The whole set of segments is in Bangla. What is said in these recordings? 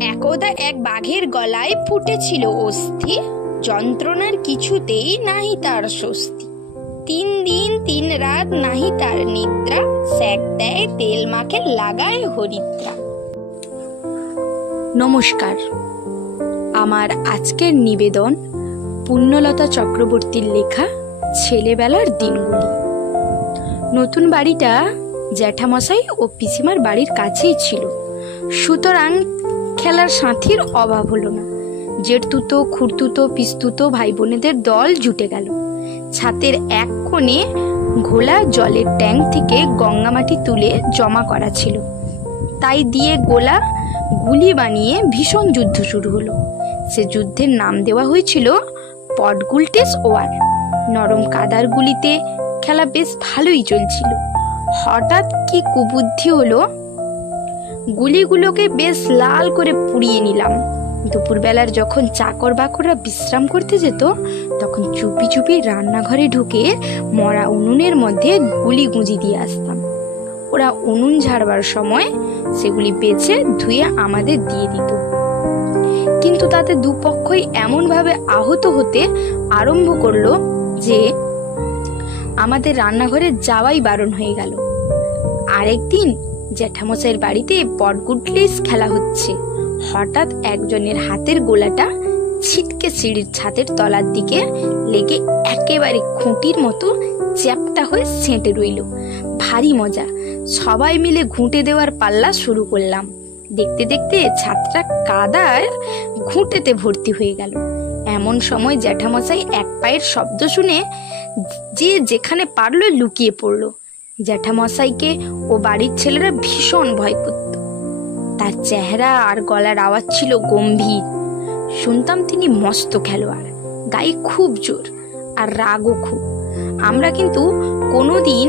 একদা এক বাঘের গলায় ফুটেছিল অস্থি, যন্ত্রণার কিছুতেই নাহি তার স্বস্তি। তিন দিন তিন রাত নাহি তার নিদ্রা, স্যাক দেয় তেল মাখে লাগায় হরিদ্রা। নমস্কার। আমার আজকের নিবেদন পুণ্যলতা চক্রবর্তীর লেখা, ছেলেবেলার দিনগুলি। নতুন বাড়িটা জ্যাঠামশাই ও পিসিমার বাড়ির কাছেই ছিল। সুতরাং খেলার সাথীর অভাব হলো না। জেঠতুতো খুঁড়তুতো পিস্তুতো ভাই বোনেদের দল জুটে গেল। ছাতের এক কোণে ঘোলা জলের ট্যাঙ্ক থেকে গঙ্গামাটি তুলে জমা করা ছিল। তাই দিয়ে গোলা গুলি বানিয়ে ভীষণ যুদ্ধ শুরু হলো। সে যুদ্ধের নাম দেওয়া হয়েছিল পটগুলটেস ওয়ার। নরম কাদার গুলিতে খেলা বেশ ভালোই চলছিল। হঠাৎ কি কুবুদ্ধি হলো গুলিগুলোকে বেশ লাল করে পুড়িয়ে নিলাম। দুপুরবেলার যখন চাকর বাকররা বিশ্রাম করতে যেত, তখন চুপি চুপি রান্নাঘরে ঢুকে মরা উনুনের মধ্যে গুলি গুঁজি দিয়ে আসতাম। ওরা উনুন ঝাড়বার সময় সেগুলি বেছে ধুয়ে আমাদের দিয়ে দিত। কিন্তু তাতে দুপক্ষই এমনভাবে আহত হতে আরম্ভ করল যে আমাদের রান্নাঘরে যাওয়াই বারণ হয়ে গেল। আরেকদিন জ্যাঠামশাইয়ের বাড়িতে পটগুটলিস খেলা হচ্ছে। হঠাৎ একজনের হাতের গোলাটা ছিটকে সিঁড়ির ছাদের তলার দিকে লেগে একেবারে খুঁটির মতো চ্যাপটা হয়ে সেঁটে রইল। ভারী মজা। সবাই মিলে ঘুঁটে দেওয়ার পাল্লা শুরু করলাম। দেখতে দেখতে ছাদটা কাদার ঘুঁটেতে ভর্তি হয়ে গেল। এমন সময় জ্যাঠামশাই এক পায়ের শব্দ শুনে যে যেখানে পারল লুকিয়ে পড়ল। জ্যাঠামশাইকে ও বাড়ির ছেলেরা ভীষণ ভয় করত তার চেহারা আর গলার আওয়াজ ছিল গম্ভীর। শুনতাম তিনি মস্ত খেলোয়াড়, গায়ে খুব জোর আর রাগও খুব। আমরা কিন্তু কোনোদিন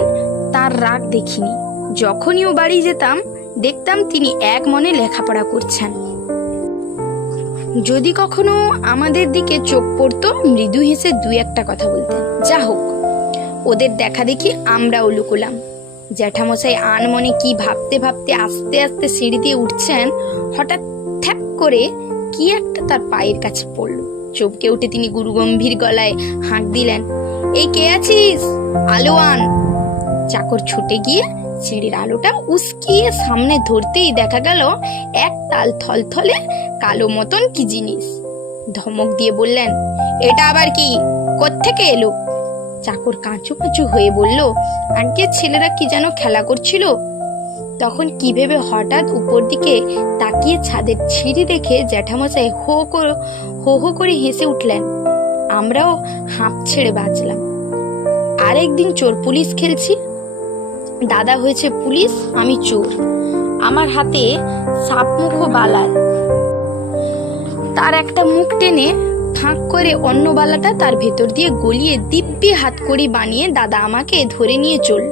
তার রাগ দেখিনি। যখনই ও বাড়ি যেতাম, দেখতাম তিনি এক মনে লেখাপড়া করছেন। যদি কখনো আমাদের দিকে চোখ পড়তো, মৃদু হেসে দুই একটা কথা বলতেন। যা হোক, ওদের দেখা দেখি আমরাও লুকুলাম। জ্যাঠামশাই আনমনে কি ভাবতে ভাবতে আস্তে আস্তে সিঁড়ি দিয়ে উঠছেন, হঠাৎ থ্যাপ করে কি একটা তার পায়ের কাছে পড়ল। চমকে উঠে তিনি গুরুগম্ভীর গলায় হাঁক দিলেন, এই কে আছিস? আলো আন চাকর ছুটে গিয়ে সিঁড়ির আলোটা উস্কিয়ে সামনে ধরতেই দেখা গেল, এক তাল থলথলে কালো মতন কি জিনিস। ধমক দিয়ে বললেন, এটা আবার কি? কোত্থেকে এলো? চাকর কাঁচু কাঁচু হয়ে বলল আগে ছেলেরা কি যেন খেলা করছিল? তখন কি ভেবে হঠাৎ উপর দিকে তাকিয়ে ছাদের ছিঁড়ি দেখে জ্যাঠামশাই হো করে, হো হো করে হেসে উঠলেন, আমরাও হাঁপ ছেড়ে বাঁচলাম। আরেকদিন চোর পুলিশ খেলছি। দাদা হয়েছে পুলিশ, আমি চোর। আমার হাতে সাপমুখ বালাল তার একটা মুখ টেনে ফাঁক করে অন্য বালাটা তার ভেতর দিয়ে গলিয়ে দিব্যি হাত করি বানিয়ে দাদা আমাকে ধরে নিয়ে চলল।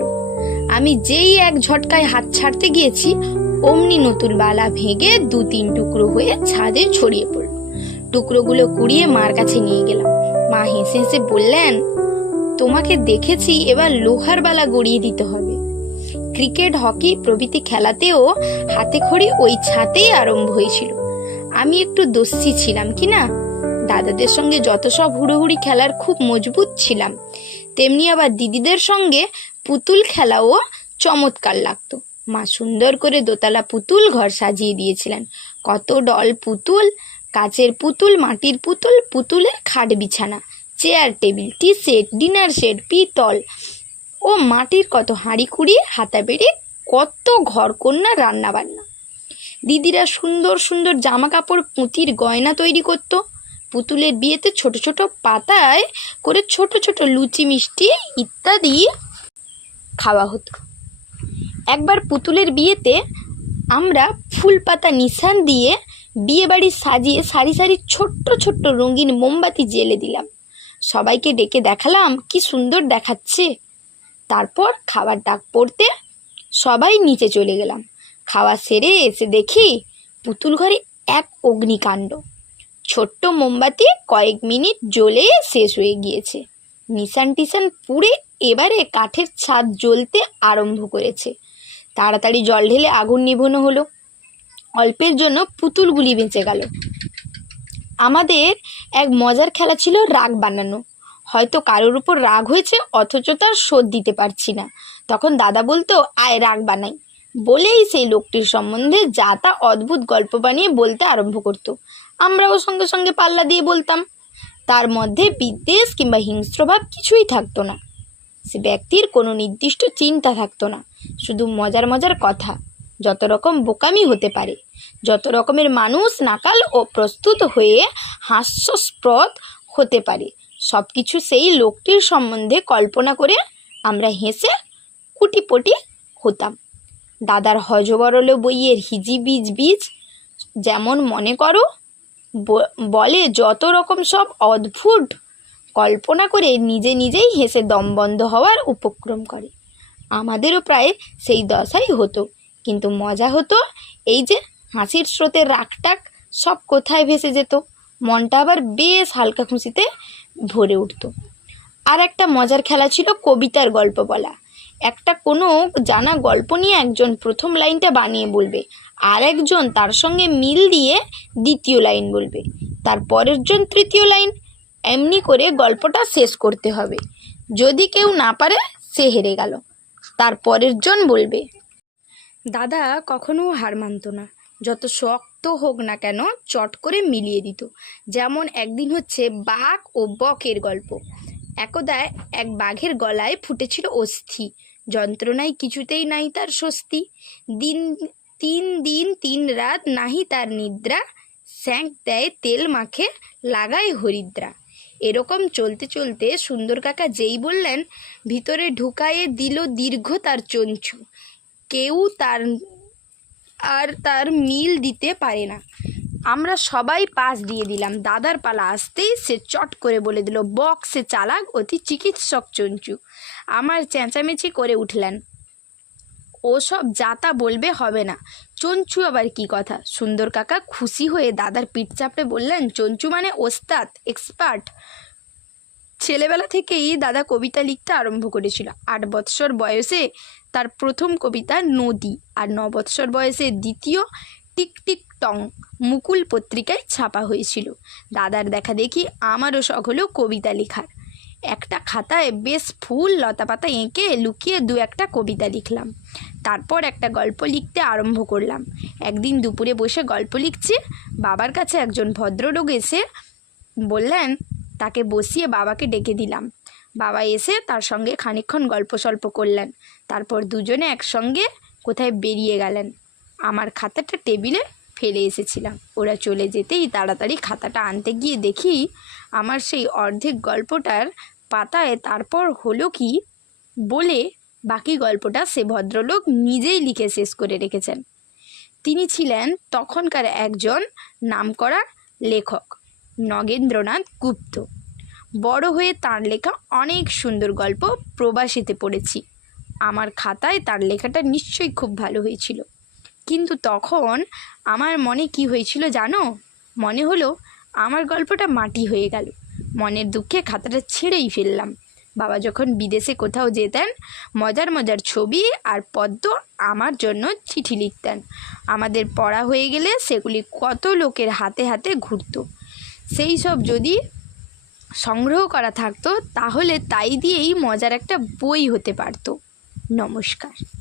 আমি যেই এক ঝটকায় হাত ছাড়তে গিয়েছি, অমনি নতুন বালা ভেঙে দু তিন টুকরো হয়ে ছাদে ছড়িয়ে পড়ল। টুকরোগুলো কুড়িয়ে মার কাছে নিয়ে গেলাম। মা হেসে হেসে বললেন, তোমাকে দেখেছি, এবার লোহার বালা গড়িয়ে দিতে হবে। ক্রিকেট, হকি, প্রভৃতি খেলাতেও হাতে খড়ি ওই ছাতেই আরম্ভ হয়েছিল। আমি একটু দস্যি ছিলাম, কি না? দাদাদের সঙ্গে যত সব হুড়োহুড়ি খেলার খুব মজবুত ছিলাম, তেমনি আবার দিদিদের সঙ্গে পুতুল খেলাও চমৎকার লাগতো। মা সুন্দর করে দোতলা পুতুল ঘর সাজিয়ে দিয়েছিলেন। কত ডল পুতুল, কাচের পুতুল, মাটির পুতুল, পুতুলের খাট বিছানা, chair table, tea set, dinner set, পিতল ও মাটির কত হাঁড়ি কুড়ি, হাতা বেড়ে কত ঘর কন্যা রান্না বান্না দিদিরা সুন্দর সুন্দর জামা কাপড় পুঁতির গয়না তৈরি করতো। পুতুলের বিয়েতে ছোট ছোট পাতায় করে ছোট ছোট লুচি, মিষ্টি ইত্যাদি খাওয়া হতো। একবার পুতুলের বিয়েতে আমরা ফুল পাতা নিশান দিয়ে বিয়ে বাড়ি সাজিয়ে সারি সারি ছোট্ট ছোট্ট রঙিন মোমবাতি জেলে দিলাম। সবাইকে ডেকে দেখালাম, কি সুন্দর দেখাচ্ছে। তারপর খাবার ডাক পড়তে সবাই নিচে চলে গেলাম। খাওয়া সেরে এসে দেখি পুতুল ঘরে এক অগ্নিকাণ্ড। ছোট্ট মোমবাতি কয়েক মিনিট জ্বলে শেষ হয়ে গিয়েছে। নিশান টিশান পুড়ে এবারে কাঠের ছাদ জ্বলতে আরম্ভ করেছে। তাড়াতাড়ি জল ঢেলে আগুন নিভানো হলো। অল্পের জন্য পুতুলগুলি বেঁচে গেল। আমাদের এক মজার খেলা ছিল রাগ বানানো। হয়তো কারোর উপর রাগ হয়েছে, অথচ তার শোধ দিতে পারছি না। তখন দাদা বলতো, আয়, রাগ বানাই। বলেই সেই লোকটির সম্বন্ধে যা তা অদ্ভুত গল্প বানিয়ে বলতে আরম্ভ করতো। আমরাও সঙ্গে সঙ্গে পাল্লা দিয়ে বলতাম। তার মধ্যে বিদ্বেষ কিংবা হিংস্রভাব কিছুই থাকতো না। সে ব্যক্তির কোনো নির্দিষ্ট চিন্তা থাকতো না, শুধু মজার মজার কথা। যত রকম বোকামি হতে পারে, যত রকমের মানুষ নাকাল ও প্রস্তুত হয়ে হাস্যস্প্রদ হতে পারে সব কিছু সেই লোকটির সম্বন্ধে কল্পনা করে আমরা হেসে কুটিপটি হতাম। দাদার হজবরল বইয়ের হিজি বীজ যেমন মনে করো বলে যত রকম সব অদ্ভুত কল্পনা করে নিজে নিজেই হেসে দম বন্ধ হওয়ার উপক্রম করে। আমাদেরও প্রায় সেই দশাই হতো। কিন্তু মজা হতো এই যে হাসির স্রোতে রাগটাক সব কোথায় ভেসে যেত। মনটা আবার বেশ হালকা খুশিতে ভরে উঠত। আর একটা মজার খেলা ছিল কবিতার গল্প বলা। একটা কোনো জানা গল্প নিয়ে একজন প্রথম লাইনটা বানিয়ে বলবে, আর একজন তার সঙ্গে মিল দিয়ে দ্বিতীয় লাইন বলবে, তার পরের জন তৃতীয় লাইন। এমনি করে গল্পটা শেষ করতে হবে। যদি কেউ না পারে, সে হেরে গেল। তার পরের জন বলবে, দাদা, কখনো হার মানত না। যত শক্ত হোক না কেন, চট করে মিলিয়ে দিত। যেমন একদিন হচ্ছে বাঘ ও বকের গল্প। একদা এক বাঘের গলায় ফুটেছিল অস্থি। যন্ত্রণায় কিছুতেই নাই তার স্বস্তি। দিন, তিন দিন, তিন রাত নাহি তার নিদ্রা। স্যাঁক দেয়, তেল মাখে, লাগায় হরিদ্রা। এরকম চলতে চলতে সুন্দর কাকা যেই বললেন, ভিতরে ঢুকায়ে দিল দীর্ঘ তার চঞ্চু। কেউ তার, আর তার মিল দিতে পারে না। আমরা সবাই পাশ দিয়ে দিলাম। দাদার পালা আসতেই সে চট করে বলে দিল বক সে চালাক, অতি চিকিৎসক চঞ্চু। আমার চেঁচামেচি করে উঠলেন। ওসব যাতা বলবে হবে না। চঞ্চু আবার কি কথা? সুন্দর কাকা খুশি হয়ে দাদার পিঠ চাপড়ে বললেন, চঞ্চু মানে ওস্তাদ, এক্সপার্ট। ছেলেবেলা থেকেই দাদা কবিতা লিখতে আরম্ভ করেছিল। আট বৎসর বয়সে তার প্রথম কবিতা নদী, আর ন বৎসর বয়সে দ্বিতীয় টিক টিক টং। মুকুল পত্রিকায় ছাপা হয়েছিল। দাদার দেখা দেখি আমারও শখ হলো কবিতা লেখার। একটা খাতায় বেশ ফুল লতাপাতা এঁকে লুকিয়ে দু একটা কবিতা লিখলাম। তারপর একটা গল্প লিখতে আরম্ভ করলাম। একদিন দুপুরে বসে গল্প লিখছি, বাবার কাছে একজন ভদ্রলোক এসে বললেন, তাকে বসিয়ে বাবাকে ডেকে দিলাম। বাবা এসে তার সঙ্গে খানিকক্ষণ গল্প সল্প করলেন। তারপর দুজনে একসঙ্গে কোথায় বেরিয়ে গেলেন। আমার খাতাটা টেবিলে ফেলে এসেছিলাম। ওরা চলে যেতেই তাড়াতাড়ি খাতাটা আনতে গিয়ে দেখি আমার সেই অর্ধেক গল্পটার পাতায় তারপর হলো কি বলে বাকি গল্পটা সে ভদ্রলোক নিজেই লিখে শেষ করে রেখেছেন। তিনি ছিলেন তখনকার একজন নামকরা লেখক, নগেন্দ্রনাথ গুপ্ত। বড় হয়ে তার লেখা অনেক সুন্দর গল্প প্রবাসীতে পড়েছি। আমার খাতায় তার লেখাটা নিশ্চয়ই খুব ভালো হয়েছিল। কিন্তু তখন আমার মনে কি হয়েছিল জানো? মনে হলো আমার গল্পটা মাটি হয়ে গেল। মনের দুঃখে খাতাটা ছেড়েই ফেললাম। বাবা যখন বিদেশে কোথাও যেতেন, মজার মজার ছবি আর পদ্ম আমার জন্য চিঠি লিখতেন। আমাদের পড়া হয়ে গেলে সেগুলি কত লোকের হাতে হাতে ঘুরত। সেই সব যদি সংগ্রহ করা থাকতো, তাহলে তাই দিয়েই মজার একটা বই হতে পারতো। নমস্কার।